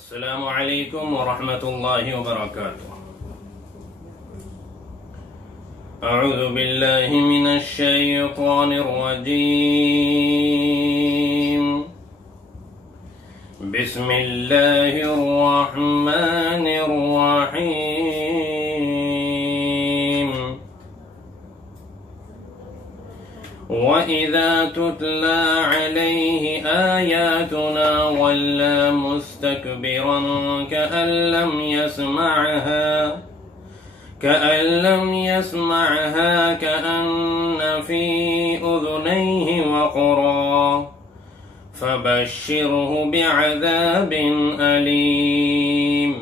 السلام علیکم ورحمۃ اللہ وبرکاتہ۔ اعوذ باللہ من الشیطان الرجیم، بسم اللہ الرحمن الرحیم۔ وَإِذَا تُتْلَى عَلَيْهِ آيَاتُنَا وَلَّى مُسْتَكْبِرًا كَأَن لَّمْ يَسْمَعْهَا كَأَنَّ فِي أُذُنَيْهِ وَقْرًا فَبَشِّرْهُ بِعَذَابٍ أَلِيمٍ۔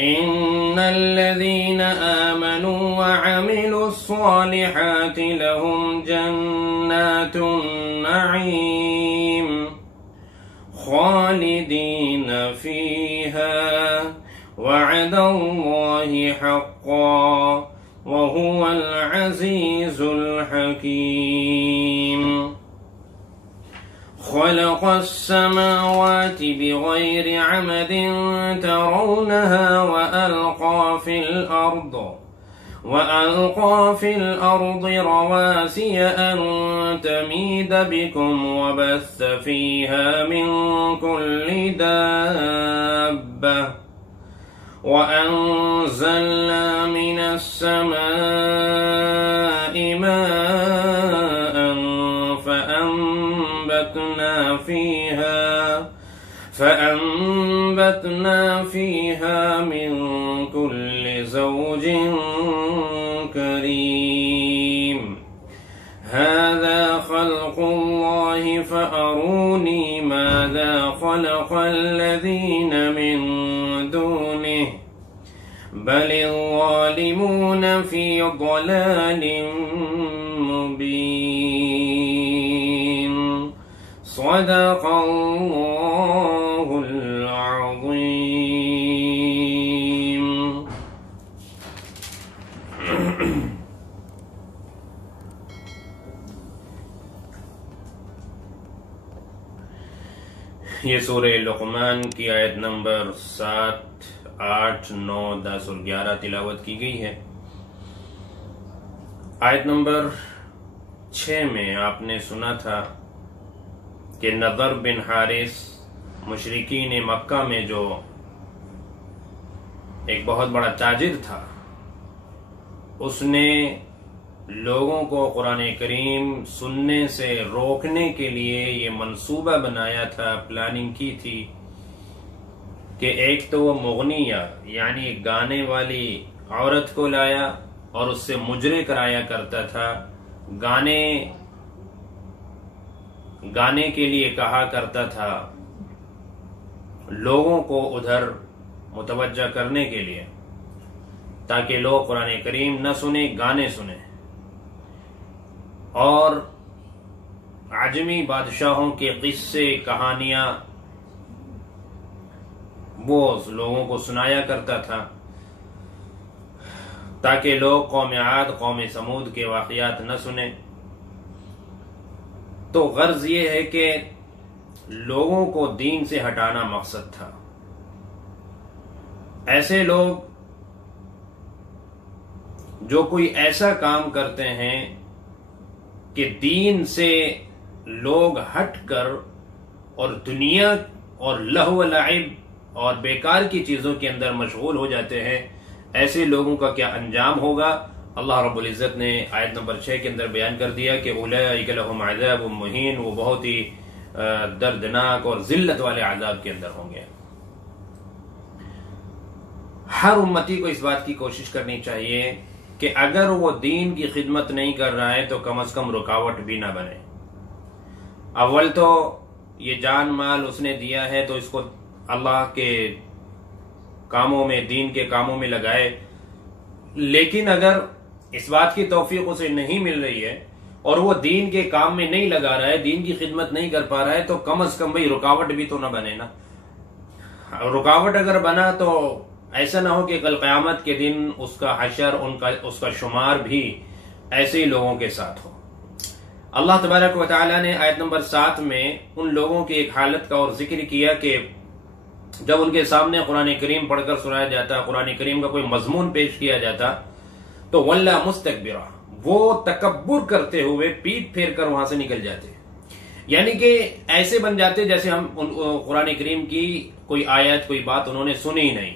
إِنَّ الَّذِينَ آمَنُوا وَعَمِلُوا الصَّالِحَاتِ لَهُمْ جَنَّاتُ النَّعِيمِ خَالِدِينَ فِيهَا وَعْدَ اللَّهِ حَقًّا وَهُوَ الْعَزِيزُ الْحَكِيمُ۔ خلق السماوات بغير عمد ترونها وألقى في الأرض رواسي أن تميد بكم وبث فيها من كل دابة وأنزلنا من السماء ماء فأنبتنا فيها من كل زوج كريم۔ هذا خلق الله فأروني ماذا خلق الذين من دونه بل الظالمون في ضلال مبين۔ صدق اللہ العظیم۔ یہ سورہ لقمان کی آیت نمبر 7، 8، 9، 10 اور 11 تلاوت کی گئی ہے۔ آیت نمبر 6 میں آپ نے سنا تھا کہ نضر بن حارث مشرکین مکہ میں جو ایک بہت بڑا تاجر تھا، اس نے لوگوں کو قرآن کریم سننے سے روکنے کے لیے یہ منصوبہ بنایا تھا، پلاننگ کی تھی کہ ایک تو وہ مغنیہ یعنی گانے والی عورت کو لایا اور اس سے مجرے کرایا کرتا تھا، گانے کے لیے کہا کرتا تھا لوگوں کو ادھر متوجہ کرنے کے لیے تاکہ لوگ قرآن کریم نہ سنیں، گانے سنیں، اور عجمی بادشاہوں کے قصے کہانیاں وہ لوگوں کو سنایا کرتا تھا تاکہ لوگ قوم عاد، قوم سمود کے واقعات نہ سنیں۔ تو غرض یہ ہے کہ لوگوں کو دین سے ہٹانا مقصد تھا۔ ایسے لوگ جو کوئی ایسا کام کرتے ہیں کہ دین سے لوگ ہٹ کر اور دنیا اور لہو و لعب اور بیکار کی چیزوں کے اندر مشغول ہو جاتے ہیں، ایسے لوگوں کا کیا انجام ہوگا، اللہ رب العزت نے آیت نمبر 6 کے اندر بیان کر دیا کہ اولئک لہم عذاب مہین، وہ بہت ہی دردناک اور ذلت والے عذاب کے اندر ہوں گے۔ ہر امتی کو اس بات کی کوشش کرنی چاہیے کہ اگر وہ دین کی خدمت نہیں کر رہا ہے تو کم از کم رکاوٹ بھی نہ بنے۔ اول تو یہ جان مال اس نے دیا ہے تو اس کو اللہ کے کاموں میں، دین کے کاموں میں لگائے، لیکن اگر اس بات کی توفیق اسے نہیں مل رہی ہے اور وہ دین کے کام میں نہیں لگا رہا ہے، دین کی خدمت نہیں کر پا رہا ہے، تو کم از کم بھئی رکاوٹ بھی تو نہ بنے نا۔ رکاوٹ اگر بنا تو ایسا نہ ہو کہ کل قیامت کے دن اس کا حشر، اس کا شمار بھی ایسے ہی لوگوں کے ساتھ ہو۔ اللہ تبارک و تعالی نے آیت نمبر 7 میں ان لوگوں کی ایک حالت کا اور ذکر کیا کہ جب ان کے سامنے قرآن کریم پڑھ کر سنایا جاتا، قرآن کریم کا کوئی مضمون پیش کیا جاتا تو ولّا مستکبرا، وہ تکبر کرتے ہوئے پیٹ پھیر کر وہاں سے نکل جاتے، یعنی کہ ایسے بن جاتے جیسے ہم قرآن کریم کی کوئی آیت کوئی بات انہوں نے سنی ہی نہیں.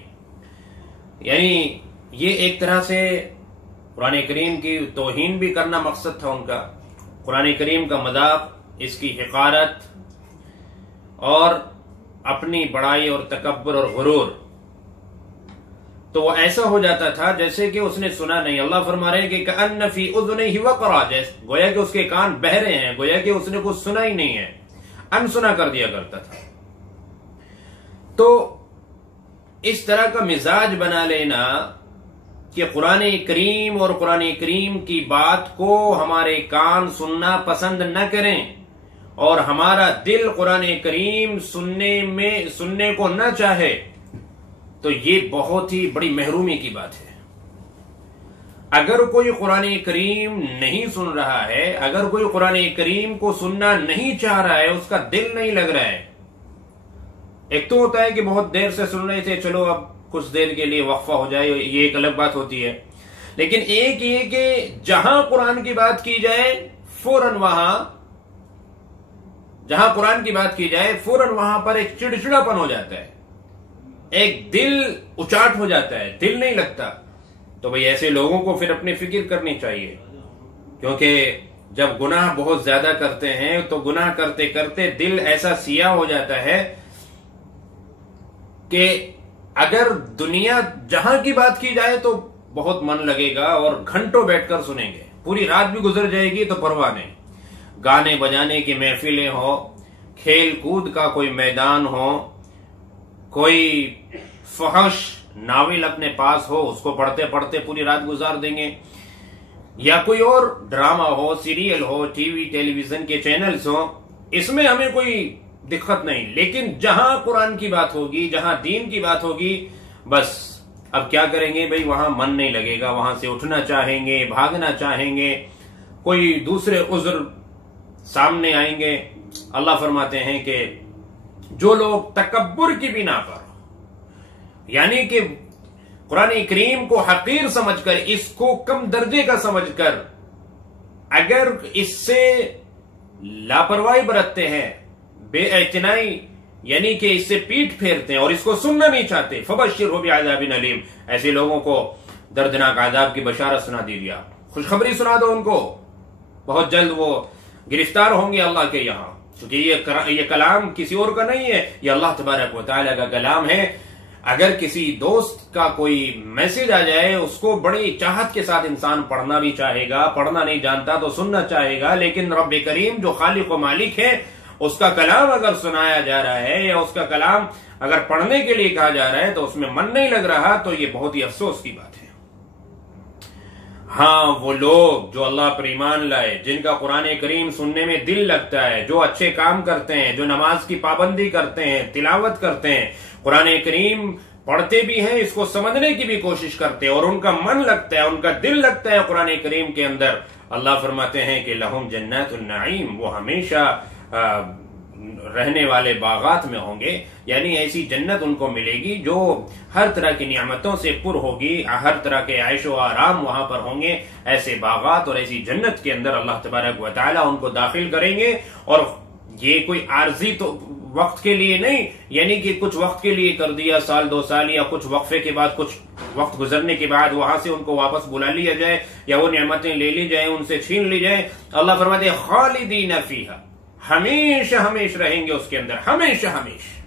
یعنی یہ ایک طرح سے قرآن کریم کی توہین بھی کرنا مقصد تھا ان کا، قرآن کریم کا مذاق، اس کی حقارت اور اپنی بڑائی اور تکبر اور غرور. تو وہ ایسا ہو جاتا تھا جیسے کہ اس نے سنا نہیں. اللہ فرما رہے ہیں کہ کأن فی اذنیہ وقرا، گویا کہ اس کے کان بہرے ہیں، گویا کہ اس نے کچھ سنا ہی نہیں ہے، انسنا کر دیا کرتا تھا. تو اس طرح کا مزاج بنا لینا کہ قرآن کریم اور قرآن کریم کی بات کو ہمارے کان سننا پسند نہ کریں اور ہمارا دل قرآن کریم سننے کو نہ چاہے، تو یہ بہت ہی بڑی محرومی کی بات ہے. اگر کوئی قرآن کریم نہیں سن رہا ہے، اگر کوئی قرآن کریم کو سننا نہیں چاہ رہا ہے، اس کا دل نہیں لگ رہا ہے. ایک تو ہوتا ہے کہ بہت دیر سے سن رہے تھے، چلو اب کچھ دیر کے لیے وقفہ ہو جائے، یہ ایک الگ بات ہوتی ہے. لیکن ایک یہ کہ جہاں قرآن کی بات کی جائے فوراً جہاں قرآن کی بات کی جائے فوراً وہاں پر ایک چڑچڑاپن ہو جاتا ہے، ایک دل اچاٹ ہو جاتا ہے، دل نہیں لگتا. تو بھئی ایسے لوگوں کو پھر اپنی فکر کرنی چاہیے، کیونکہ جب گناہ بہت زیادہ کرتے ہیں تو گناہ کرتے کرتے دل ایسا سیاہ ہو جاتا ہے کہ اگر دنیا جہاں کی بات کی جائے تو بہت من لگے گا اور گھنٹوں بیٹھ کر سنیں گے، پوری رات بھی گزر جائے گی تو پرواہ نہیں. گانے بجانے کی محفلیں ہو، کھیل کود کا کوئی میدان ہو، کوئی فحش ناول اپنے پاس ہو، اس کو پڑھتے پڑھتے پوری رات گزار دیں گے، یا کوئی اور ڈرامہ ہو، سیریل ہو، ٹی وی ٹیلی ویژن کے چینلز ہوں، اس میں ہمیں کوئی دقت نہیں. لیکن جہاں قرآن کی بات ہوگی، جہاں دین کی بات ہوگی، بس اب کیا کریں گے بھئی، وہاں من نہیں لگے گا، وہاں سے اٹھنا چاہیں گے، بھاگنا چاہیں گے، کوئی دوسرے عذر سامنے آئیں گے. اللہ فرماتے ہیں کہ جو لوگ تکبر کی بنا پر، یعنی کہ قرآن کریم کو حقیر سمجھ کر، اس کو کم درجے کا سمجھ کر اگر اس سے لاپرواہی برتتے ہیں، بے اعتنائی، یعنی کہ اس سے پیٹ پھیرتے ہیں اور اس کو سننا نہیں چاہتے، فبشرہ بعذاب علیم، ایسے لوگوں کو دردناک عذاب کی بشارت سنا دیجیے، خوشخبری سنا دو ان کو، بہت جلد وہ گرفتار ہوں گے اللہ کے یہاں. کیونکہ یہ کلام کسی اور کا نہیں ہے، یہ اللہ تبارک و تعالی کا کلام ہے. اگر کسی دوست کا کوئی میسج آ جائے، اس کو بڑی چاہت کے ساتھ انسان پڑھنا بھی چاہے گا، پڑھنا نہیں جانتا تو سننا چاہے گا، لیکن رب کریم جو خالق و مالک ہے، اس کا کلام اگر سنایا جا رہا ہے یا اس کا کلام اگر پڑھنے کے لیے کہا جا رہا ہے تو اس میں من نہیں لگ رہا، تو یہ بہت ہی افسوس کی بات ہے. ہاں، وہ لوگ جو اللہ پر ایمان لائے، جن کا قرآن کریم سننے میں دل لگتا ہے، جو اچھے کام کرتے ہیں، جو نماز کی پابندی کرتے ہیں، تلاوت کرتے ہیں، قرآن کریم پڑھتے بھی ہیں، اس کو سمجھنے کی بھی کوشش کرتے ہیں اور ان کا من لگتا ہے، ان کا دل لگتا ہے قرآن کریم کے اندر، اللہ فرماتے ہیں کہ لہم جنات النعیم، وہ ہمیشہ رہنے والے باغات میں ہوں گے، یعنی ایسی جنت ان کو ملے گی جو ہر طرح کی نعمتوں سے پر ہوگی، ہر طرح کے عیش و آرام وہاں پر ہوں گے. ایسے باغات اور ایسی جنت کے اندر اللہ تبارک و تعالی ان کو داخل کریں گے. اور یہ کوئی عارضی تو وقت کے لیے نہیں، یعنی کہ کچھ وقت کے لیے کر دیا، سال دو سال یا کچھ وقفے کے بعد، کچھ وقت گزرنے کے بعد وہاں سے ان کو واپس بلا لیا جائے یا وہ نعمتیں لے لی جائیں، ان سے چھین لی جائیں. اللہ فرماتے ہیں خالدین فیہا، ہمیشہ ہمیشہ رہیں گے اس کے اندر، ہمیشہ ہمیشہ.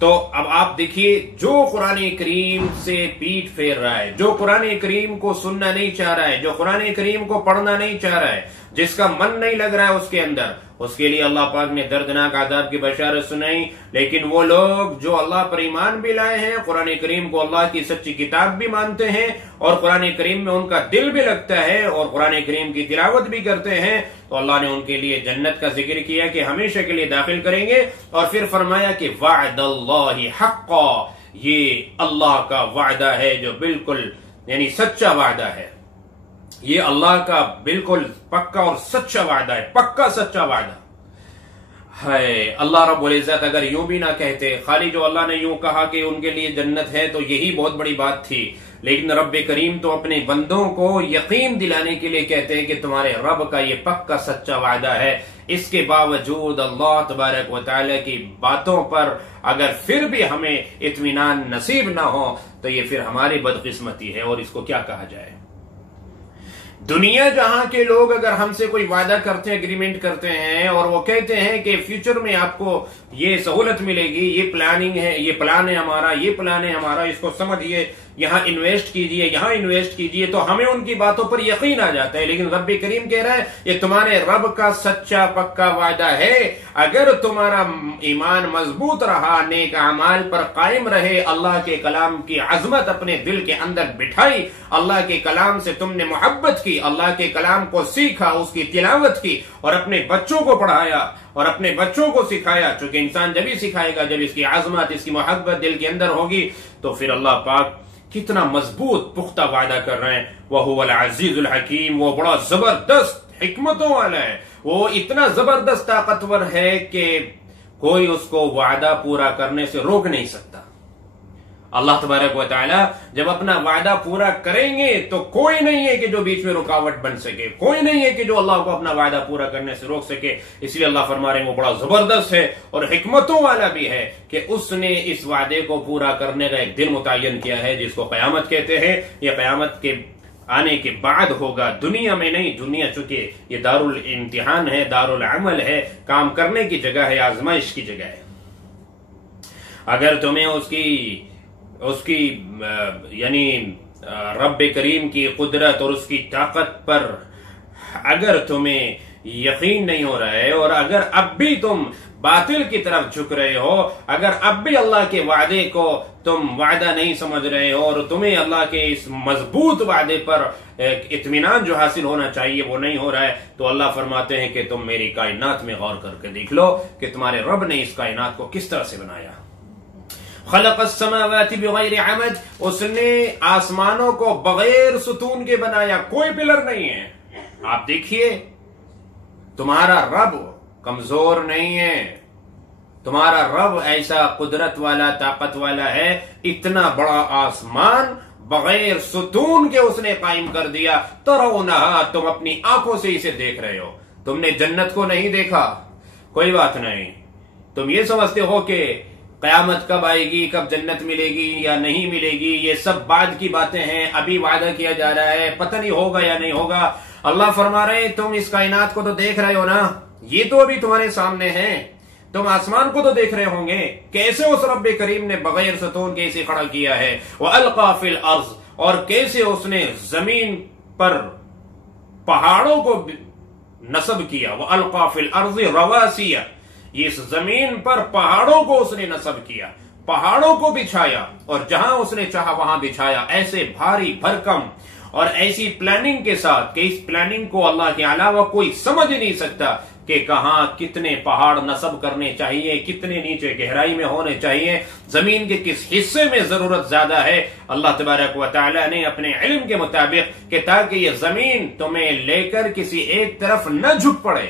تو اب آپ دیکھیے، جو قرآن کریم سے پیٹ پھیر رہا ہے، جو قرآن کریم کو سننا نہیں چاہ رہا ہے، جو قرآن کریم کو پڑھنا نہیں چاہ رہا ہے، جس کا من نہیں لگ رہا ہے اس کے اندر، اس کے لیے اللہ پاک نے دردناک عذاب کی بشارت سنائی. لیکن وہ لوگ جو اللہ پر ایمان بھی لائے ہیں، قرآن کریم کو اللہ کی سچی کتاب بھی مانتے ہیں اور قرآن کریم میں ان کا دل بھی لگتا ہے اور قرآن کریم کی تلاوت بھی کرتے ہیں، تو اللہ نے ان کے لیے جنت کا ذکر کیا کہ ہمیشہ کے لیے داخل کریں گے. اور پھر فرمایا کہ وعد اللہ حقا، یہ اللہ کا وعدہ ہے جو بالکل یعنی سچا وعدہ ہے. یہ اللہ کا بالکل پکا اور سچا وعدہ ہے، پکا سچا وعدہ. ہے اللہ رب العزت اگر یوں بھی نہ کہتے، خالی جو اللہ نے یوں کہا کہ ان کے لیے جنت ہے تو یہی بہت بڑی بات تھی، لیکن رب کریم تو اپنے بندوں کو یقین دلانے کے لیے کہتے ہیں کہ تمہارے رب کا یہ پکا سچا وعدہ ہے۔ اس کے باوجود اللہ تبارک و تعالی کی باتوں پر اگر پھر بھی ہمیں اطمینان نصیب نہ ہو تو یہ پھر ہماری بدقسمتی ہے، اور اس کو کیا کہا جائے۔ دنیا جہاں کے لوگ اگر ہم سے کوئی وعدہ کرتے ہیں، اگریمنٹ کرتے ہیں، اور وہ کہتے ہیں کہ فیوچر میں آپ کو یہ سہولت ملے گی، یہ پلاننگ ہے، یہ پلان ہے ہمارا، یہ پلان ہے ہمارا، اس کو سمجھیے، یہاں انویسٹ کیجئے، یہاں انویسٹ کیجئے، تو ہمیں ان کی باتوں پر یقین آ جاتا ہے۔ لیکن رب کریم کہہ رہا ہے یہ تمہارے رب کا سچا پکا وعدہ ہے، اگر تمہارا ایمان مضبوط رہا، نیک اعمال پر قائم رہے، اللہ کے کلام کی عظمت اپنے دل کے اندر بٹھائی، اللہ کے کلام سے تم نے محبت کی، اللہ کے کلام کو سیکھا، اس کی تلاوت کی، اور اپنے بچوں کو پڑھایا اور اپنے بچوں کو سکھایا، چونکہ انسان جب ہی سکھائے گا جب اس کی عظمت، اس کی محبت دل کے اندر ہوگی، تو پھر اللہ پاک کتنا مضبوط پختہ وعدہ کر رہے ہیں۔ وَهُوَ الْعَزِيزُ الْحَكِيمُ، وہ بڑا زبردست حکمتوں والا ہے، وہ اتنا زبردست طاقتور ہے کہ کوئی اس کو وعدہ پورا کرنے سے روک نہیں سکتا۔ اللہ تبارک و تعالی جب اپنا وعدہ پورا کریں گے تو کوئی نہیں ہے کہ جو بیچ میں رکاوٹ بن سکے، کوئی نہیں ہے کہ جو اللہ کو اپنا وعدہ پورا کرنے سے روک سکے۔ اس لیے اللہ فرما رہے ہیں وہ بڑا زبردست ہے اور حکمتوں والا بھی ہے کہ اس نے اس وعدے کو پورا کرنے کا ایک دن متعین کیا ہے، جس کو قیامت کہتے ہیں۔ یہ قیامت کے آنے کے بعد ہوگا، دنیا میں نہیں۔ دنیا چونکہ یہ دار الامتحان ہے، دار العمل ہے، کام کرنے کی جگہ ہے، آزمائش کی جگہ ہے۔ اگر تمہیں اس کی یعنی رب کریم کی قدرت اور اس کی طاقت پر اگر تمہیں یقین نہیں ہو رہا ہے، اور اگر اب بھی تم باطل کی طرف جھک رہے ہو، اگر اب بھی اللہ کے وعدے کو تم وعدہ نہیں سمجھ رہے ہو، اور تمہیں اللہ کے اس مضبوط وعدے پر اطمینان جو حاصل ہونا چاہیے وہ نہیں ہو رہا ہے، تو اللہ فرماتے ہیں کہ تم میری کائنات میں غور کر کے دیکھ لو کہ تمہارے رب نے اس کائنات کو کس طرح سے بنایا۔ خلق السماوات بغیر عمد، اس نے آسمانوں کو بغیر ستون کے بنایا، کوئی پلر نہیں ہے۔ آپ دیکھیے تمہارا رب کمزور نہیں ہے، تمہارا رب ایسا قدرت والا طاقت والا ہے، اتنا بڑا آسمان بغیر ستون کے اس نے قائم کر دیا۔ ترونہا، تم اپنی آنکھوں سے اسے دیکھ رہے ہو، تم نے جنت کو نہیں دیکھا، کوئی بات نہیں، تم یہ سمجھتے ہو کہ قیامت کب آئے گی، کب جنت ملے گی یا نہیں ملے گی، یہ سب بعد کی باتیں ہیں، ابھی وعدہ کیا جا رہا ہے، پتہ نہیں ہوگا یا نہیں ہوگا۔ اللہ فرما رہے ہیں تم اس کائنات کو تو دیکھ رہے ہو نا، یہ تو ابھی تمہارے سامنے ہے، تم آسمان کو تو دیکھ رہے ہوں گے، کیسے اس رب کریم نے بغیر ستون کے اسے کھڑا کیا ہے۔ وَأَلْقَى فِي الْأَرْضِ، اور کیسے اس نے زمین پر پہاڑوں کو نصب کیا۔ وَأَلْقَى فِي الْأَرْضِ رَوَاسِيَ، اس زمین پر پہاڑوں کو اس نے نصب کیا، پہاڑوں کو بچھایا، اور جہاں اس نے چاہا وہاں بچھایا، ایسے بھاری بھرکم اور ایسی پلاننگ کے ساتھ کہ اس پلاننگ کو اللہ کے علاوہ کوئی سمجھ نہیں سکتا کہ کہاں کتنے پہاڑ نصب کرنے چاہیے، کتنے نیچے گہرائی میں ہونے چاہیے، زمین کے کس حصے میں ضرورت زیادہ ہے۔ اللہ تبارک و تعالی نے اپنے علم کے مطابق کہ تاکہ یہ زمین تمہیں لے کر کسی ایک طرف نہ جھک پڑے،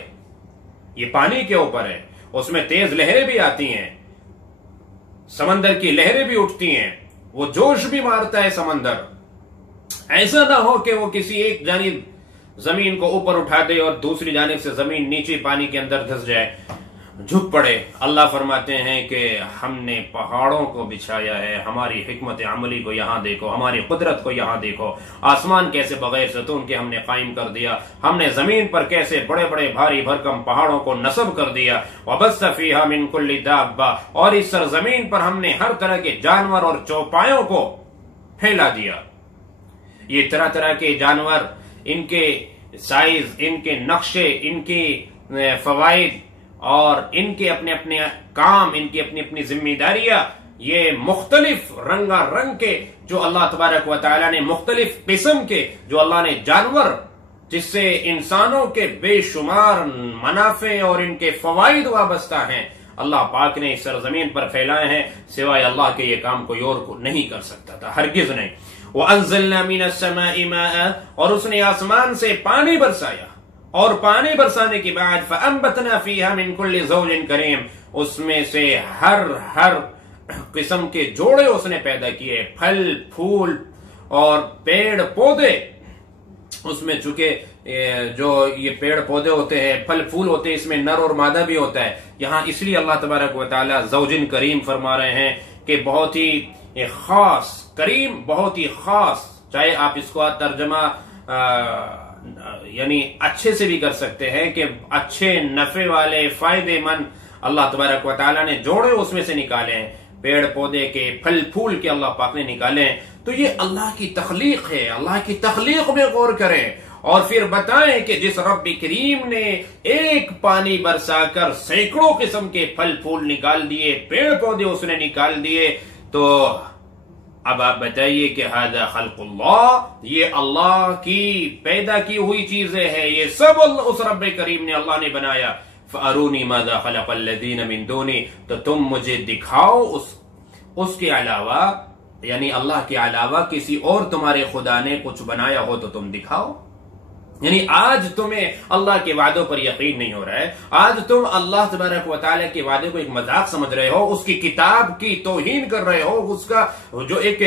یہ پانی کے اوپر ہے، اس میں تیز لہریں بھی آتی ہیں، سمندر کی لہریں بھی اٹھتی ہیں، وہ جوش بھی مارتا ہے سمندر، ایسا نہ ہو کہ وہ کسی ایک جانب زمین کو اوپر اٹھا دے اور دوسری جانب سے زمین نیچے پانی کے اندر دھس جائے، جھک پڑے۔ اللہ فرماتے ہیں کہ ہم نے پہاڑوں کو بچھایا ہے، ہماری حکمت عملی کو یہاں دیکھو، ہماری قدرت کو یہاں دیکھو، آسمان کیسے بغیر ستون کے ہم نے قائم کر دیا، ہم نے زمین پر کیسے بڑے بڑے بھاری بھرکم پہاڑوں کو نصب کر دیا۔ وَبَثَّ فِيهَا مِن كُلِّ دَابَّةٍ، اور اس سرزمین پر ہم نے ہر طرح کے جانور اور چوپایوں کو پھیلا دیا۔ یہ طرح طرح کے جانور، ان کے سائز، ان کے نقشے، ان کے فوائد اور ان کے اپنے اپنے کام، ان کی اپنی اپنی ذمہ داریاں، یہ مختلف رنگا رنگ کے جو اللہ تبارک و تعالی نے مختلف قسم کے جو اللہ نے جانور جس سے انسانوں کے بے شمار منافع اور ان کے فوائد وابستہ ہیں، اللہ پاک نے اس سرزمین پر پھیلائے ہیں، سوائے اللہ کے یہ کام کوئی اور کو نہیں کر سکتا تھا، ہرگز نہیں۔ وَأَنزَلْنَا مِنَ السَّمَاءِ مَاءً، اور اس نے آسمان سے پانی برسایا۔ اور پانی برسانے کے بعد فَأَنبَتْنَا فِيهَا مِن كُلِّ زَوْجٍ كَرِيمٍ اس میں سے ہر قسم کے جوڑے اس نے پیدا کیے، پھل پھول اور پیڑ پودے۔ اس میں چونکہ جو یہ پیڑ پودے ہوتے ہیں، پھل پھول ہوتے ہیں، اس میں نر اور مادہ بھی ہوتا ہے۔ یہاں اس لیے اللہ تبارک و تعالی زوجن کریم فرما رہے ہیں کہ بہت ہی خاص، کریم بہت ہی خاص، چاہے آپ اس کو ترجمہ یعنی اچھے سے بھی کر سکتے ہیں کہ اچھے نفع والے فائدے مند اللہ تبارک و تعالی نے جوڑے اس میں سے نکالے ہیں، پیڑ پودے کے پھل پھول کے اللہ پاک نے نکالے ہیں۔ تو یہ اللہ کی تخلیق ہے، اللہ کی تخلیق میں غور کریں اور پھر بتائیں کہ جس رب کریم نے ایک پانی برسا کر سینکڑوں قسم کے پھل پھول نکال دیے، پیڑ پودے اس نے نکال دیے، تو اب آپ بتائیے کہ ھذا خلق اللہ، یہ اللہ کی پیدا کی ہوئی چیزیں ہیں، یہ سب اس رب کریم نے اللہ نے بنایا۔ فَأَرُونِي مَاذَا خَلَقَ الَّذِينَ مِن دُونِي، تو تم مجھے دکھاؤ اس کے علاوہ، یعنی اللہ کے علاوہ کسی اور تمہارے خدا نے کچھ بنایا ہو تو تم دکھاؤ۔ یعنی آج تمہیں اللہ کے وعدوں پر یقین نہیں ہو رہا ہے، آج تم اللہ تبارک و تعالیٰ کے وعدے کو ایک مذاق سمجھ رہے ہو، اس کی کتاب کی توہین کر رہے ہو، اس کا جو ایک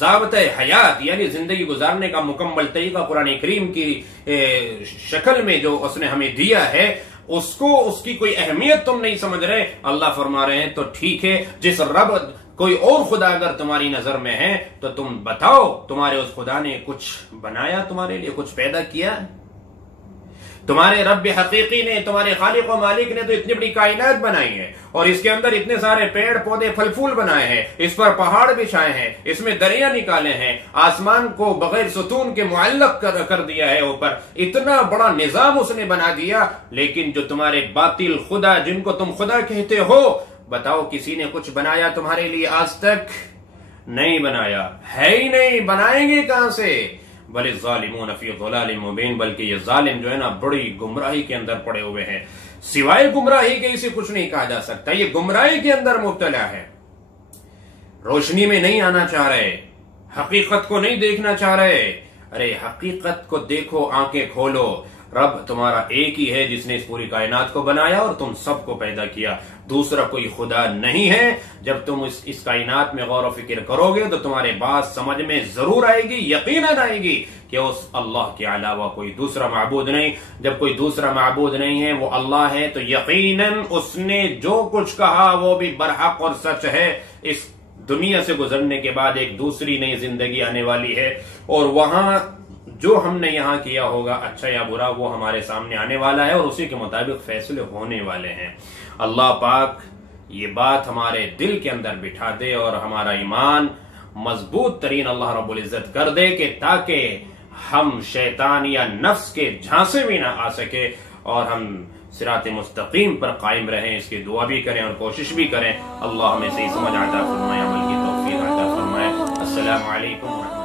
ضابطۂ حیات یعنی زندگی گزارنے کا مکمل طریقہ قرآن کریم کی شکل میں جو اس نے ہمیں دیا ہے، اس کی کوئی اہمیت تم نہیں سمجھ رہے۔ اللہ فرما رہے ہیں تو ٹھیک ہے، جس رب کوئی اور خدا اگر تمہاری نظر میں ہے تو تم بتاؤ تمہارے اس خدا نے کچھ بنایا، تمہارے لیے کچھ پیدا کیا؟ تمہارے رب حقیقی نے، تمہارے خالق و مالک نے تو اتنی بڑی کائنات بنائی ہے اور اس کے اندر اتنے سارے پیڑ پودے پھل پھول بنائے ہیں، اس پر پہاڑ بچھائے ہیں، اس میں دریا نکالے ہیں، آسمان کو بغیر ستون کے معلق کر دیا ہے اوپر، اتنا بڑا نظام اس نے بنا دیا، لیکن جو تمہارے باطل خدا جن کو تم خدا کہتے ہو، بتاؤ کسی نے کچھ بنایا تمہارے لیے؟ آج تک نہیں بنایا ہے ہی نہیں، بنائیں گے کہاں سے؟ بل الظالمون فی ضلال مبین، بلکہ یہ ظالم جو ہے نا بڑی گمراہی کے اندر پڑے ہوئے ہیں، سوائے گمراہی کے اسے کچھ نہیں کہا جا سکتا، یہ گمراہی کے اندر مبتلا ہے، روشنی میں نہیں آنا چاہ رہے، حقیقت کو نہیں دیکھنا چاہ رہے۔ ارے حقیقت کو دیکھو، آنکھیں کھولو، رب تمہارا ایک ہی ہے جس نے اس پوری کائنات کو بنایا اور تم سب کو پیدا کیا، دوسرا کوئی خدا نہیں ہے۔ جب تم اس کائنات میں غور و فکر کرو گے تو تمہارے بات سمجھ میں ضرور آئے گی، یقیناً آئے گی کہ اس اللہ کے علاوہ کوئی دوسرا معبود نہیں۔ جب کوئی دوسرا معبود نہیں ہے، وہ اللہ ہے، تو یقیناً اس نے جو کچھ کہا وہ بھی برحق اور سچ ہے۔ اس دنیا سے گزرنے کے بعد ایک دوسری نئی زندگی آنے والی ہے اور وہاں جو ہم نے یہاں کیا ہوگا اچھا یا برا وہ ہمارے سامنے آنے والا ہے اور اسی کے مطابق فیصلے ہونے والے ہیں۔ اللہ پاک یہ بات ہمارے دل کے اندر بٹھا دے اور ہمارا ایمان مضبوط ترین اللہ رب العزت کر دے کہ تاکہ ہم شیطان یا نفس کے جھانسے میں نہ آ سکے اور ہم صراط مستقیم پر قائم رہیں، اس کی دعا بھی کریں اور کوشش بھی کریں۔ اللہ ہمیں صحیح سمجھ عطا فرمائے، عمل کی توفیق عطا فرمائے۔ السلام علیکم۔